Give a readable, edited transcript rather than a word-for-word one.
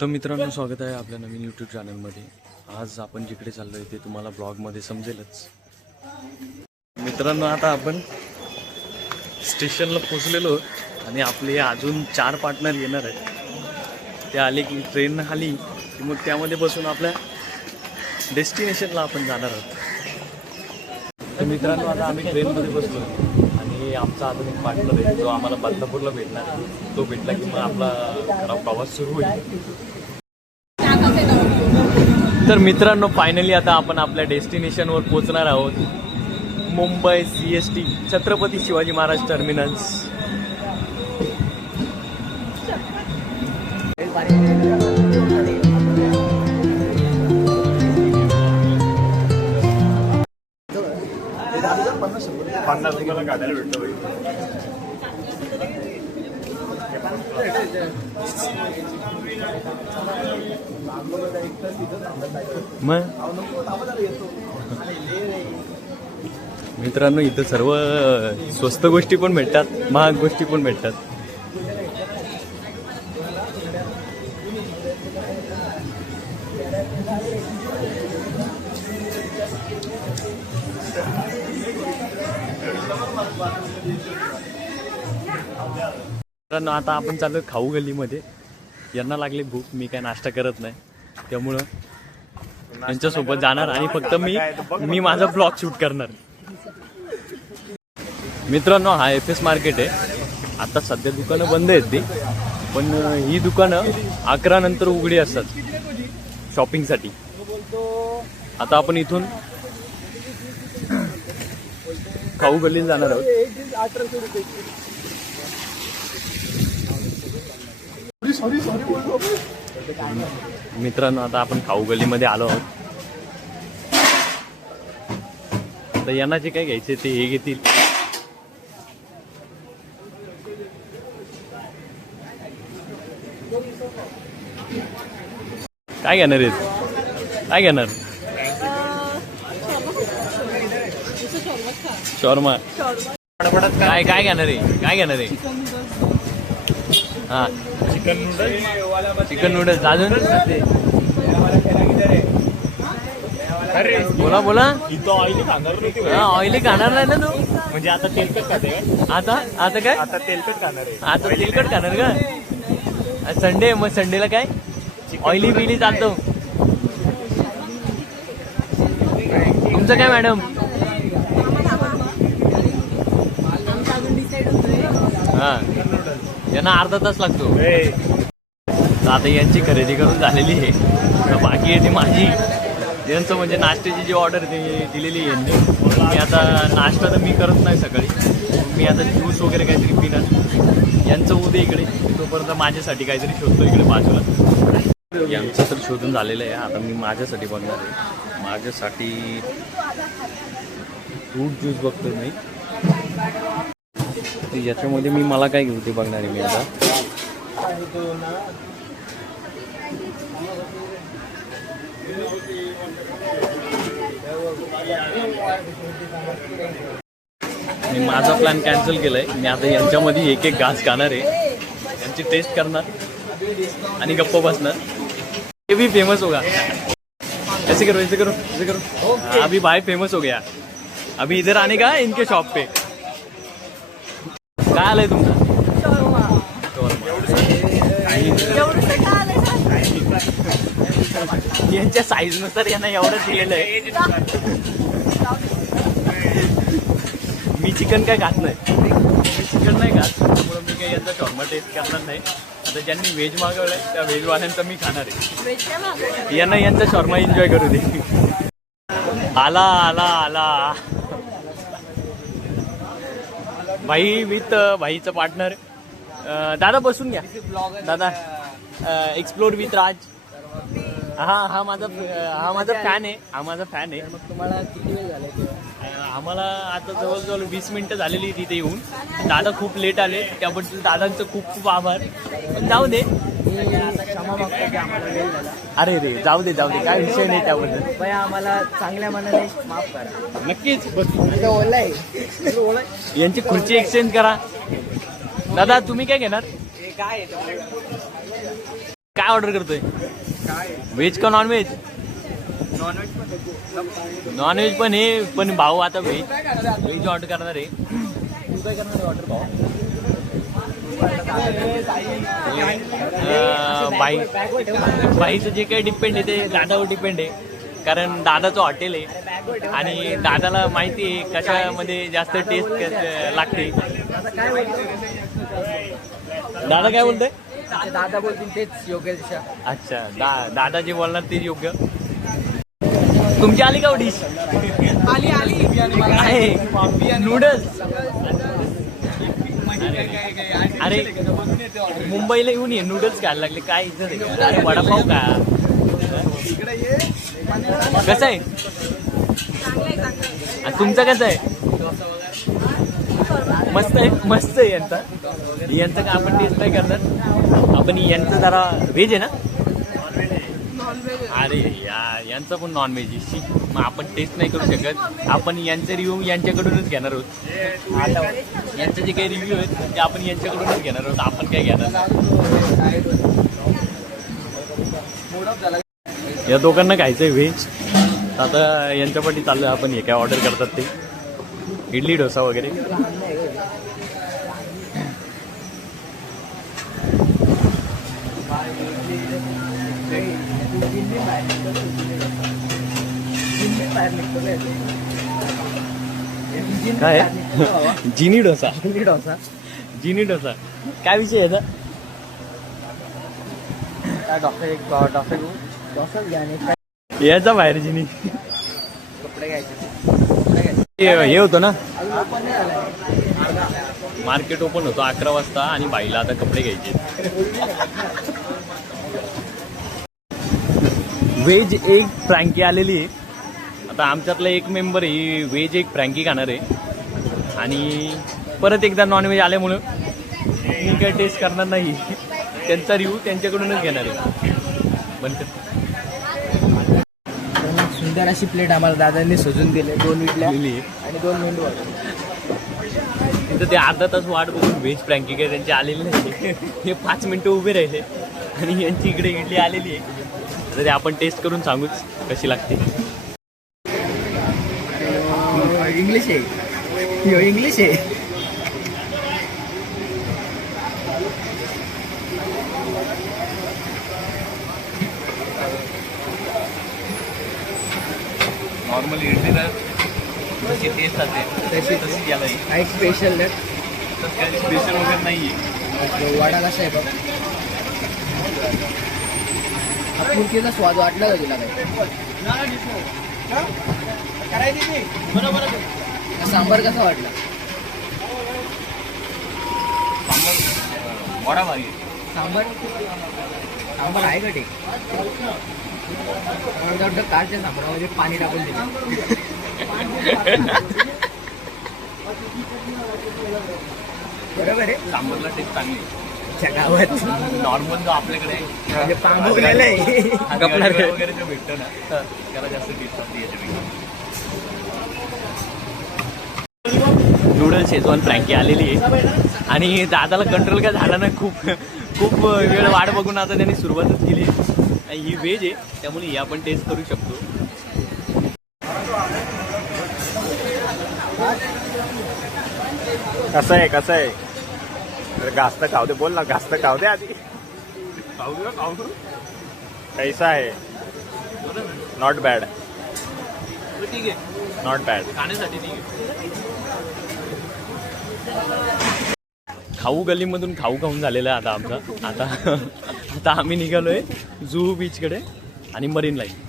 तर मित्रांनो, स्वागत आहे आपल्या नवीन यूट्यूब चॅनलमध्ये। आज आपण जिकडे चाललोय ते तुम्हाला ब्लॉगमध्ये समजेलच। मित्रांनो, आता आपण स्टेशनला पोहोचलेलो आणि आपले अजून 4 पार्टनर येणार आहेत। ते आले की ट्रेन आली की मग त्यामध्ये बसून आपल्या डेस्टिनेशनला आपण जाणार आहोत। तर मित्रांनो, आता आम्ही ट्रेनमध्ये बसलो आणि आमचा अजून एक पार्टनर आहे जो आम्हाला बदलापूरला भेटणार आहे। तो भेटला की मग आपला खरा प्रवास सुरू होईल। तर मित्रांनो, फायनली आता आपण आपल्या डेस्टिनेशनवर पोहोचणार आहोत। Mumbai CST Chhatrapati Shivaji Maharaj terminus. मित्रांनो, इथं सर्व स्वस्त गोष्टी पण भेटतात, महाग गोष्टी पण भेटतात। मित्रांनो, आता आपण चाललो खाऊ गल्लीमध्ये। यांना लागली भूक, मी काय नाश्ता करत नाही, त्यामुळं यांच्यासोबत जाणार आणि फक्त मी माझा ब्लॉग शूट करणार। मित्रांनो, हा FS मार्केट आहे। आता सध्या दुकानं बंद आहेत ती, पण ही दुकानं 11 नंतर उघडी असतात शॉपिंगसाठी। आता आपण इथून खाऊ गल्लीला जाणार आहोत। मित्रांनो, आता आपण खाऊ गल्लीमध्ये आलो आहोत। आता यांना जे काय घ्यायचे ते हे घेतील। काय घेणार आहेत? काय घेणार? शॉर्मा। काय काय घेणार आहे? काय घेणार आहे? हा, चिकन नूडल्स। अजून बोला बोला। ऑइली खाणार नाही ना तू? म्हणजे आता तेलकट खाते का? आता काय? आता तेलकट खाणार आहे। आता तेलकट खाणार का? संडे, मग संडेला काय ऑइली बिली चालतो। तुमचं काय मॅडम? हा, यांना अर्धा तास लागतो। आता यांची खरेदी करून झालेली आहे, बाकी आहे ती माझी। यांचं म्हणजे नाश्त्याची जी ऑर्डर दिलेली आहे यांनी। मी आता नाश्ता तर मी करत नाही सकाळी, मी आता ज्यूस वगैरे काहीतरी पिणार। यांचं उद्या इकडे, तोपर्यंत माझ्यासाठी काहीतरी शोधतो इकडे बाजूला। यांचं तर शोधून झालेलं आहे, आता मी माझ्यासाठी बघणार आहे। माझ्यासाठी फ्रूट ज्यूस बघतो मी। याच्यामध्ये मी मला काय घेऊ ते बघणार आहे मी आता। मी माझा प्लॅन कॅन्सल केलाय। मी आता यांच्यामध्ये एक एक घास खाणार आहे, यांची टेस्ट करणार आणि गप्प बसणार। ये भी फेमस होगा। ऐसे करो ऐसे करो ऐसे करो। अभी भाई फेमस हो गया, अभी इधर आने का इनके शॉप पे। काय आलंय तुमचं? यांच्या साईज नुसार यांना एवढं दिलेलं आहे। मी चिकन काय खात नाही, मी चिकन नाही खात, त्यामुळे मी काही यांचा शॉर्मा टेस्ट करणार नाही। आता ज्यांनी व्हेज मागवलंय त्या व्हेजवाल्यांचा मी खाणार आहे। यांना यांचा शॉर्मा एन्जॉय करू दे। आला आला आला भाई विथ भाईचं पार्टनर। दादा बसून घ्या दादा। एक्सप्लोर विथ राज। हा माझा फॅन आहे, हा माझा फॅन आहे। मग तुम्हाला किती वेळ झाले? आम्हाला आता जवळजवळ 20 मिनिटं झालेली तिथे येऊन। दादा खूप लेट आले, त्याबद्दल दादांचं खूप खूप आभार। पण जाऊ दे, क्षमा मागतो की आम्हाला वेळ झाला। अरे रे, जाऊ दे जाऊ दे, काय विषय नाही त्याबद्दल। बाई, आम्हाला चांगल्या मनाने माफ करा। नक्कीच ओलाय यांची खुर्ची एक्सचेंज करा। दादा तुम्ही काय घेणार? काय काय ऑर्डर करतोय? व्हेज का नॉन व्हेज? नॉन व्हेज पण हे, पण भाऊ आता व्हेज ऑर्डर करणार आहे. तू काय करणार ऑर्डर भाऊ? बाईचं जे काही डिपेंड आहे ते दादावर डिपेंड आहे. कारण दादाचं हॉटेल आहे आणि दादाला माहिती आहे कशामध्ये जास्त टेस्ट लागते. दादा काय बोलतोय? दादा बोलतील तेच योग्य दिशा. अच्छा, दादा जे बोलणार तेच योग्य. तुमची आली का डिश? आली नूडल्स. अरे मुंबईला येऊन ये नूडल्स खायला लागले, काय इज्जत आहे का? अरे वडापाव का? कसं आहे? तुमचं कसं आहे? मस्त आहे, मस्त आहे. यांचं का आपण टेस्ट नाही करणार. आपण यांचं जरा व्हेज आहे ना? अरे यांचं पण नॉन व्हेज आहे. मग आपण टेस्ट नाही करू शकत. आपण यांचे रिव्ह्यू यांच्याकडूनच घेणार आहोत. आता यांचे जे काही रिव्ह्यू आहेत ते आपण यांच्याकडूनच घेणार आहोत. आपण काय घेणार नाही. या दोघांना खायचंय व्हेज. आता यांच्यापाठी चाललं आपण हे काय ऑर्डर करतात ते इडली डोसा वगैरे. काय जिनी डोसा? जिनी डोसा काय विषय आहे? याचा बाहेर जिनी कपडे घ्यायचे. हे होतं ना, मार्केट ओपन होतो 11 वाजता आणि बाईला आता कपडे घ्यायचे. व्हेज एक फ्रँकी आलेली आहे. आता आमच्यातला एक मेंबर ही व्हेज एक फ्रँकी खाणार आहे आणि परत एकदा नॉनव्हेज आल्यामुळं मी काय टेस्ट करणार नाही. त्यांचा रिव्ह्यू त्यांच्याकडूनच घेणार आहे. बनते सुंदर अशी प्लेट आम्हाला दादांनी सजून दिले. 2 इडल्या दिली आणि 2 मेंदू वडे. तिथं ते अर्धा तास वाट बघून व्हेज फ्रँकी काय त्यांची आलेली नाही. हे 5 मिनटं उभे राहिले आणि यांची इकडे इडली आलेली आहे. तर ते आपण टेस्ट करून सांगूच कशी लागते. इंग्लिश आहे, इंग्लिश आहे. नॉर्मल इडली तर जशी टेस्ट असते तशी याला एक स्पेशल काही स्पेशल वगैरे नाही आहे. वडा कसा आहे बघ. पुरकीचा स्वाद वाटला का तुला? सांबार कसा वाटला? वडा भारी. सांबार आहे का ते? मला वाटतं कारच्या सांबारामध्ये पाणी टाकून दिलं. बरोबर आहे. सांबारला टेस्ट चांगली गावात नॉर्मल जो आपल्याकडे म्हणजे पांगुरलेलं आहे वगैरे जो भेटतो ना त्याला जास्त टेस्ट असते याच्यापेक्षा. नूडल्स शेजवान फ्रँकी आलेली आहे आणि दादाला कंट्रोल काय झाला ना. खूप वेळ वाट बघून आता त्यांनी सुरुवातच केली. ही व्हेज आहे त्यामुळे ही आपण टेस्ट करू शकतो. कसं आहे? घास्त खाऊ दे, बोल ना. घास्त खाऊ दे आधी. खाऊ कैसा आहे? Not bad. ठीक आहे, नॉट बॅड. खाण्यासाठी ठीक आहे. खाऊ गल्लीमधून खाऊन झालेला आहे आता आमचा. आता आम्ही निघालोय जुहू बीचकडे आणि मरीन लाईन.